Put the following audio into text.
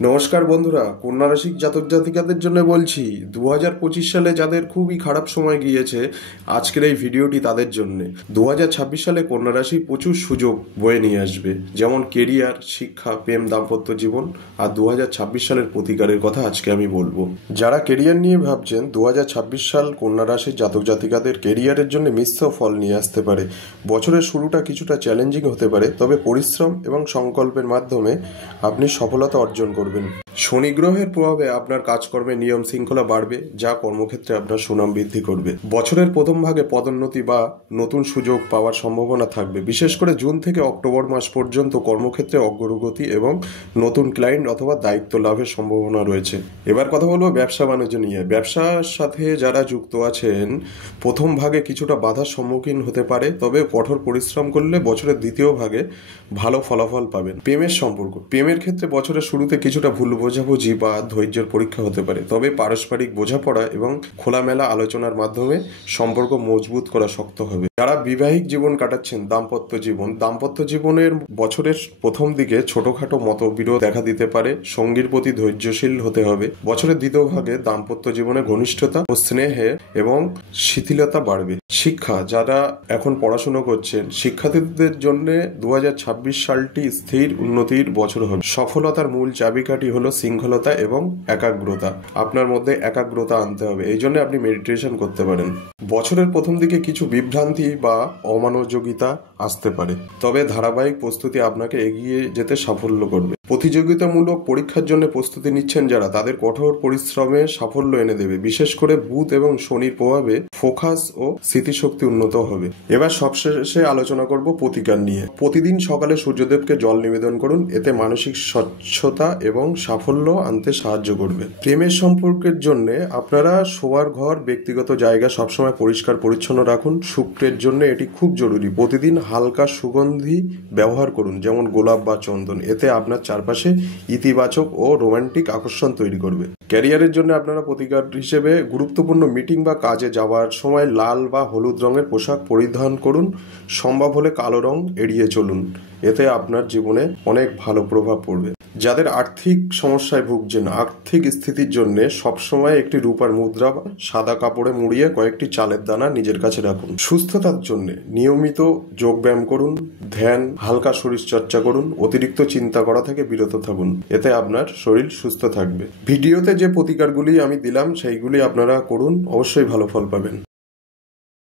নমস্কার বন্ধুরা, কন্যা রাশির জাতক জাতিকাদের জন্য বলছি 2025 সালে যাদের খুবই খারাপ সময় গিয়েছে, আজকের এই ভিডিওটি তাদের জন্য। 2026 সালে কন্যা রাশি প্রচুর সুযোগ বয়ে নিয়ে আসবে, যেমন কেরিয়ার, শিক্ষা, প্রেম, দাম্পত্য জীবন। আর 2026 সালের প্রতিকারের কথা আজকে আমি বলবো। যারা কেরিয়ার নিয়ে ভাবছেন, 2026 সাল কন্যা রাশির জাতক জাতিকাদের কেরিয়ারের জন্য মিশ্র ফল নিয়ে আসতে পারে। বছরের শুরুটা কিছুটা চ্যালেঞ্জিং হতে পারে, তবে পরিশ্রম এবং সংকল্পের মাধ্যমে আপনি সফলতা অর্জন করবেন। শনি গ্রহের প্রভাবে আপনার কাজকর্মে নিয়ম শৃঙ্খলা বাড়বে, যা কর্মক্ষেত্রে আপনার সুনাম বৃদ্ধি করবে। বছরের প্রথম ভাগে পদোন্নতি বা নতুন সুযোগ পাওয়ার সম্ভাবনা থাকবে। বিশেষ করে জুন থেকে অক্টোবর মাস পর্যন্ত কর্মক্ষেত্রে অগ্রগতি এবং নতুন ক্লায়েন্ট অথবা দায়িত্ব লাভের সম্ভাবনা রয়েছে। এবার কথা বলবো ব্যবসা বাণিজ্য নিয়ে। ব্যবসার সাথে যারা যুক্ত আছেন, প্রথম ভাগে কিছুটা বাধার সম্মুখীন হতে পারে, তবে কঠোর পরিশ্রম করলে বছরের দ্বিতীয় ভাগে ভালো ফলাফল পাবেন। প্রেমের সম্পর্ক, প্রেমের ক্ষেত্রে বছরের শুরুতে কিছুটা ভুল বোঝাবুঝি বা ধৈর্যের পরীক্ষা হতে পারে, তবে পারস্পরিক বোঝাপড়া এবং খোলামেলা আলোচনার মাধ্যমে সম্পর্ক মজবুত করা শক্ত হবে। যারা বিবাহিক জীবন কাটাচ্ছেন, দাম্পত্য জীবনের বছরের প্রথম দিকে ছোটখাটো মতবিরোধ দেখা দিতে পারে। সঙ্গীর প্রতি ধৈর্যশীল হতে হবে। বছরের দ্বিতীয় ভাগে দাম্পত্য জীবনে ঘনিষ্ঠতা ও স্নেহে এবং শিথিলতা বাড়বে। শিক্ষা, যারা এখন পড়াশোনা করছেন, শিক্ষার্থীদের জন্য 2026 সালটি স্থির উন্নতির বছর হবে। সফলতার মূল চাবিকাঠি হলো শৃঙ্খলতা এবং একাগ্রতা। আপনার মধ্যে একাগ্রতা আনতে হবে, এই জন্য আপনি মেডিটেশন করতে পারেন। বছরের প্রথম দিকে কিছু বিভ্রান্তি বা অমনোযোগিতা আসতে পারে, তবে ধারাবাহিক প্রস্তুতি আপনাকে এগিয়ে যেতে সাফল্য করবে। প্রতিযোগিতামূলক পরীক্ষার জন্য প্রস্তুতি নিচ্ছেন যারা, তাদের কঠোর পরিশ্রমে সাফল্য এনে দেবে। বিশেষ করে বুধ এবং শনির প্রভাবে ফোকাস ও স্মৃতিশক্তি উন্নত হবে। এবার সবশেষে আলোচনা করব প্রতিকার নিয়ে। প্রতিদিন সকালে সূর্যদেবকে জল নিবেদন করুন, এতে মানসিক স্বচ্ছতা এবং সাফল্য আনতে সাহায্য করবে। প্রেমের সম্পর্কের জন্য আপনারা শোয়ার ঘর, ব্যক্তিগত জায়গা সবসময় পরিষ্কার পরিচ্ছন্ন রাখুন। শুক্রের জন্য এটি খুব জরুরি। প্রতিদিন হালকা সুগন্ধি ব্যবহার করুন, যেমন গোলাপ বা চন্দন। এতে আপনার চারপাশে ইতিবাচক ও রোমান্টিক আকর্ষণ তৈরি করবে। ক্যারিয়ারের জন্য আপনারা প্রতিকার হিসেবে গুরুত্বপূর্ণ মিটিং বা কাজে যাওয়ার সময় লাল বা হলুদ রঙের পোশাক পরিধান করুন। সম্ভব হলে কালো রং এড়িয়ে চলুন, এতে আপনার জীবনে অনেক ভালো প্রভাব পড়বে। যাদের আর্থিক সমস্যায় ভুগছেন, আর্থিক স্থিতির জন্য সবসময় একটি রূপার মুদ্রা বা সাদা কাপড়ে মুড়িয়ে কয়েকটি চালের দানা নিজের কাছে রাখুন। সুস্থতার জন্য নিয়মিত যোগব্যায়াম করুন, ধ্যান, হালকা শরীর চর্চা করুন। অতিরিক্ত চিন্তা করা থেকে বিরত থাকুন, এতে আপনার শরীর সুস্থ থাকবে। ভিডিওতে যে প্রতিকারগুলি আমি দিলাম সেইগুলি আপনারা করুন, অবশ্যই ভালো ফল পাবেন।